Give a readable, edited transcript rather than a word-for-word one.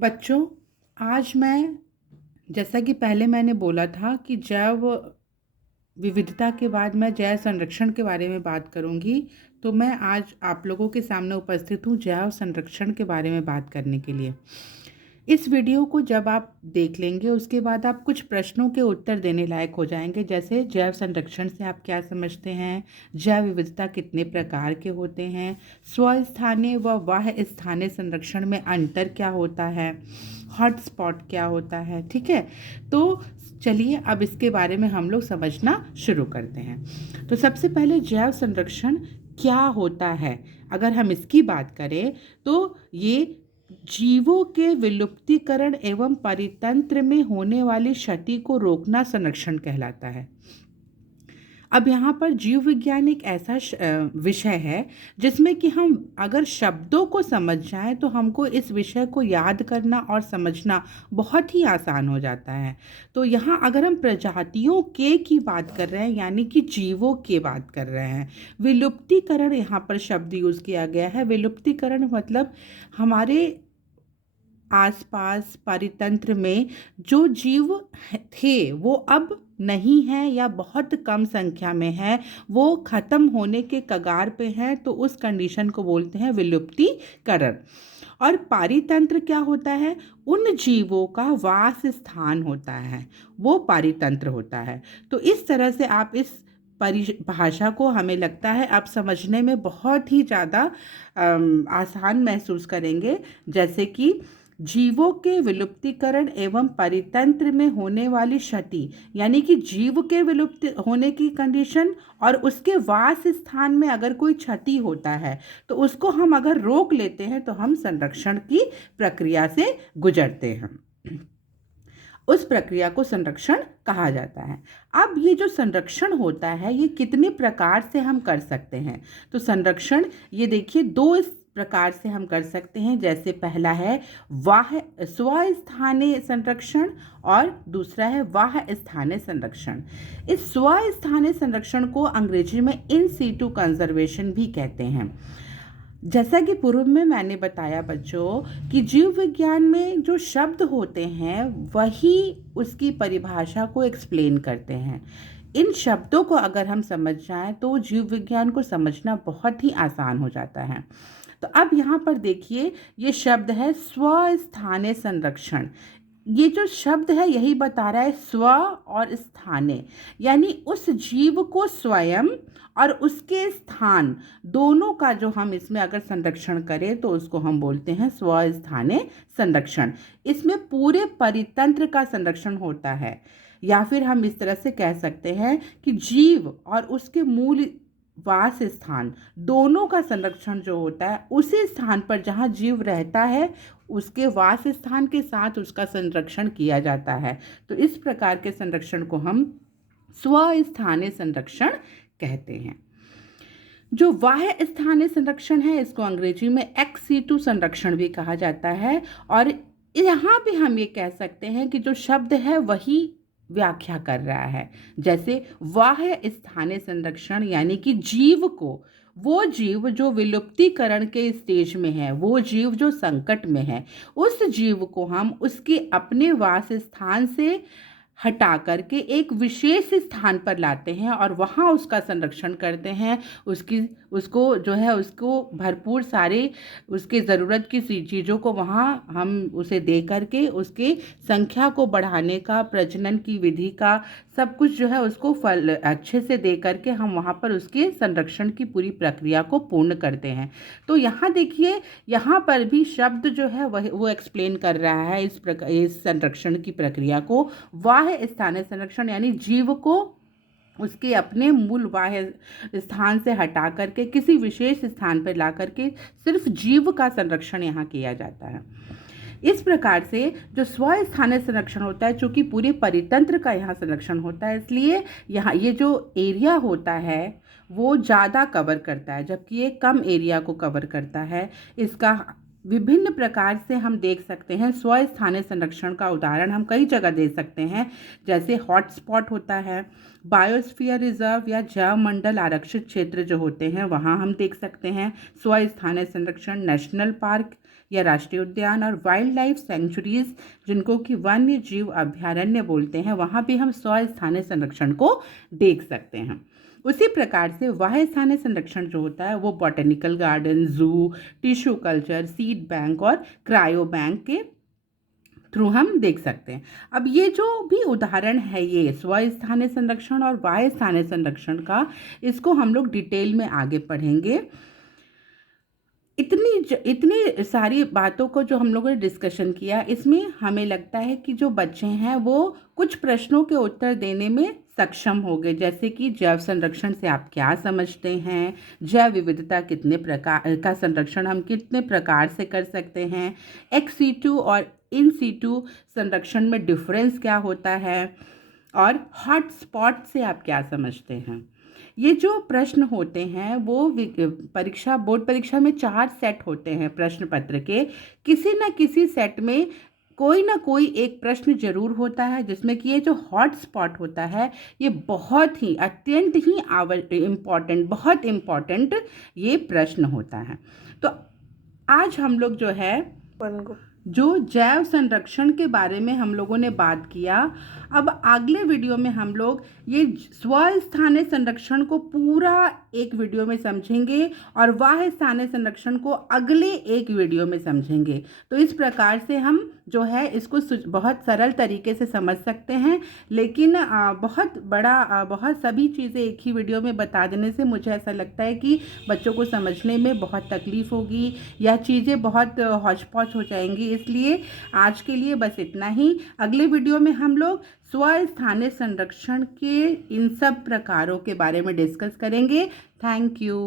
बच्चों, आज मैं जैसा कि पहले मैंने बोला था कि जैव विविधता के बाद मैं जैव संरक्षण के बारे में बात करूंगी। तो मैं आज आप लोगों के सामने उपस्थित हूँ जैव संरक्षण के बारे में बात करने के लिए। इस वीडियो को जब आप देख लेंगे उसके बाद आप कुछ प्रश्नों के उत्तर देने लायक हो जाएंगे, जैसे जैव संरक्षण से आप क्या समझते हैं, जैव विविधता कितने प्रकार के होते हैं, स्वस्थानीय व बाह्य स्थानीय संरक्षण में अंतर क्या होता है, हॉटस्पॉट क्या होता है। ठीक है, तो चलिए अब इसके बारे में हम लोग समझना शुरू करते हैं। तो सबसे पहले जैव संरक्षण क्या होता है, अगर हम इसकी बात करें तो ये जीवों के विलुप्तीकरण एवं परितंत्र में होने वाली क्षति को रोकना संरक्षण कहलाता है। अब यहाँ पर जीव विज्ञान एक ऐसा विषय है जिसमें कि हम अगर शब्दों को समझ जाएं तो हमको इस विषय को याद करना और समझना बहुत ही आसान हो जाता है। तो यहाँ अगर हम प्रजातियों के की बात कर रहे हैं, यानी कि जीवों की बात कर रहे हैं, विलुप्तीकरण यहाँ पर शब्द यूज़ किया गया है। विलुप्तीकरण मतलब हमारे आसपास परितंत्र में जो जीव थे वो अब नहीं है या बहुत कम संख्या में है, वो खत्म होने के कगार पे है, तो उस कंडीशन को बोलते हैं विलुप्तीकरण। और पारितंत्र क्या होता है? उन जीवों का वास स्थान होता है, वो पारितंत्र होता है। तो इस तरह से आप इस परिभाषा को, हमें लगता है, आप समझने में बहुत ही ज़्यादा आसान महसूस करेंगे। जैसे कि जीवों के विलुप्तीकरण एवं परितंत्र में होने वाली क्षति, यानी कि जीव के विलुप्त होने की कंडीशन और उसके वास स्थान में अगर कोई क्षति होता है तो उसको हम अगर रोक लेते हैं तो हम संरक्षण की प्रक्रिया से गुजरते हैं। उस प्रक्रिया को संरक्षण कहा जाता है। अब ये जो संरक्षण होता है ये कितने प्रकार से हम कर सकते हैं? तो संरक्षण ये देखिए दो इस प्रकार से हम कर सकते हैं। जैसे पहला है स्वस्थानीय संरक्षण और दूसरा है बाह्य स्थानीय संरक्षण। इस स्वस्थानीय संरक्षण को अंग्रेजी में इन सीटू कंजर्वेशन भी कहते हैं। जैसा कि पूर्व में मैंने बताया बच्चों कि जीव विज्ञान में जो शब्द होते हैं वही उसकी परिभाषा को एक्सप्लेन करते हैं। इन शब्दों को अगर हम समझ जाएं तो जीव विज्ञान को समझना बहुत ही आसान हो जाता है। तो अब यहाँ पर देखिए, ये शब्द है स्वस्थानीय संरक्षण। ये जो शब्द है यही बता रहा है स्व और स्थानीय, यानी उस जीव को स्वयं और उसके स्थान दोनों का जो हम इसमें अगर संरक्षण करें तो उसको हम बोलते हैं स्वस्थानीय संरक्षण। इसमें पूरे परितंत्र का संरक्षण होता है, या फिर हम इस तरह से कह सकते हैं कि जीव और उसके मूल वास स्थान दोनों का संरक्षण जो होता है उसी स्थान पर जहाँ जीव रहता है उसके वास स्थान के साथ उसका संरक्षण किया जाता है। तो इस प्रकार के संरक्षण को हम स्वस्थानीय संरक्षण कहते हैं। जो बाह्य स्थानीय संरक्षण है इसको अंग्रेजी में एक्स सीटू संरक्षण भी कहा जाता है। और यहाँ भी हम ये कह सकते हैं कि जो शब्द है वही व्याख्या कर रहा है। जैसे बाह्य स्थानीय संरक्षण यानी कि जीव को, वो जीव जो विलुप्तीकरण के स्टेज में है, वो जीव जो संकट में है, उस जीव को हम उसके अपने वास स्थान से हटा करके एक विशेष स्थान पर लाते हैं और वहाँ उसका संरक्षण करते हैं। उसको जो है उसको भरपूर सारे उसके ज़रूरत की चीज़ों को वहाँ हम उसे दे करके उसके संख्या को बढ़ाने का, प्रजनन की विधि का सब कुछ जो है उसको फल अच्छे से दे करके हम वहाँ पर उसके संरक्षण की पूरी प्रक्रिया को पूर्ण करते हैं। तो यहाँ देखिए, यहाँ पर भी शब्द जो है वो एक्सप्लेन कर रहा है इस संरक्षण की प्रक्रिया को। बाह्य स्थानीय संरक्षण यानी जीव को उसके अपने मूल बाह्य स्थान से हटा करके किसी विशेष स्थान पर ला करके सिर्फ जीव का संरक्षण यहाँ किया जाता है। इस प्रकार से जो स्वस्थानीय संरक्षण होता है, चूँकि पूरे परितंत्र का यहाँ संरक्षण होता है, इसलिए यहाँ ये जो एरिया होता है वो ज़्यादा कवर करता है, जबकि ये कम एरिया को कवर करता है। इसका विभिन्न प्रकार से हम देख सकते हैं। स्वस्थानीय संरक्षण का उदाहरण हम कई जगह दे सकते हैं, जैसे हॉटस्पॉट होता है, बायोस्फीयर रिजर्व या जैव मंडल आरक्षित क्षेत्र जो होते हैं वहाँ हम देख सकते हैं स्वस्थानीय संरक्षण, नेशनल पार्क या राष्ट्रीय उद्यान, और वाइल्ड लाइफ सेंचुरीज जिनको कि वन्य जीव अभयारण्य बोलते हैं, वहाँ भी हम स्वस्थानीय संरक्षण को देख सकते हैं। उसी प्रकार से वाह्य स्थानीय संरक्षण जो होता है वो बॉटेनिकल गार्डन, जू, टिश्यू कल्चर, सीड बैंक और क्रायो बैंक के थ्रू हम देख सकते हैं। अब ये जो भी उदाहरण है ये स्वस्थानीय संरक्षण और वाह्य स्थानीय संरक्षण का, इसको हम लोग डिटेल में आगे पढ़ेंगे। इतनी सारी बातों को जो हम लोगों ने डिस्कशन किया, इसमें हमें लगता है कि जो बच्चे हैं वो कुछ प्रश्नों के उत्तर देने में सक्षम हो गए, जैसे कि जैव संरक्षण से आप क्या समझते हैं, जैव विविधता कितने प्रकार का संरक्षण हम कितने प्रकार से कर सकते हैं, एक्स सीटू और इन सीटू संरक्षण में डिफरेंस क्या होता है, और हॉटस्पॉट से आप क्या समझते हैं। ये जो प्रश्न होते हैं वो बोर्ड परीक्षा में 4 सेट होते हैं प्रश्न पत्र के। किसी न किसी सेट में कोई ना कोई एक प्रश्न जरूर होता है जिसमें कि ये जो हॉटस्पॉट होता है ये बहुत ही अत्यंत ही बहुत इम्पॉर्टेंट ये प्रश्न होता है। तो आज हम लोग जो है जो जैव संरक्षण के बारे में हम लोगों ने बात किया, अब अगले वीडियो में हम लोग ये स्वस्थानीय संरक्षण को पूरा एक वीडियो में समझेंगे और वाह्य स्थानीय संरक्षण को अगले एक वीडियो में समझेंगे। तो इस प्रकार से हम जो है इसको बहुत सरल तरीके से समझ सकते हैं, लेकिन बहुत सभी चीज़ें एक ही वीडियो में बता देने से मुझे ऐसा लगता है कि बच्चों को समझने में बहुत तकलीफ़ होगी या चीज़ें बहुत हौच-पौच हो जाएंगी। इसलिए आज के लिए बस इतना ही। अगले वीडियो में हम लोग स्वस्थानीय संरक्षण के इन सब प्रकारों के बारे में डिस्कस करेंगे। Thank you.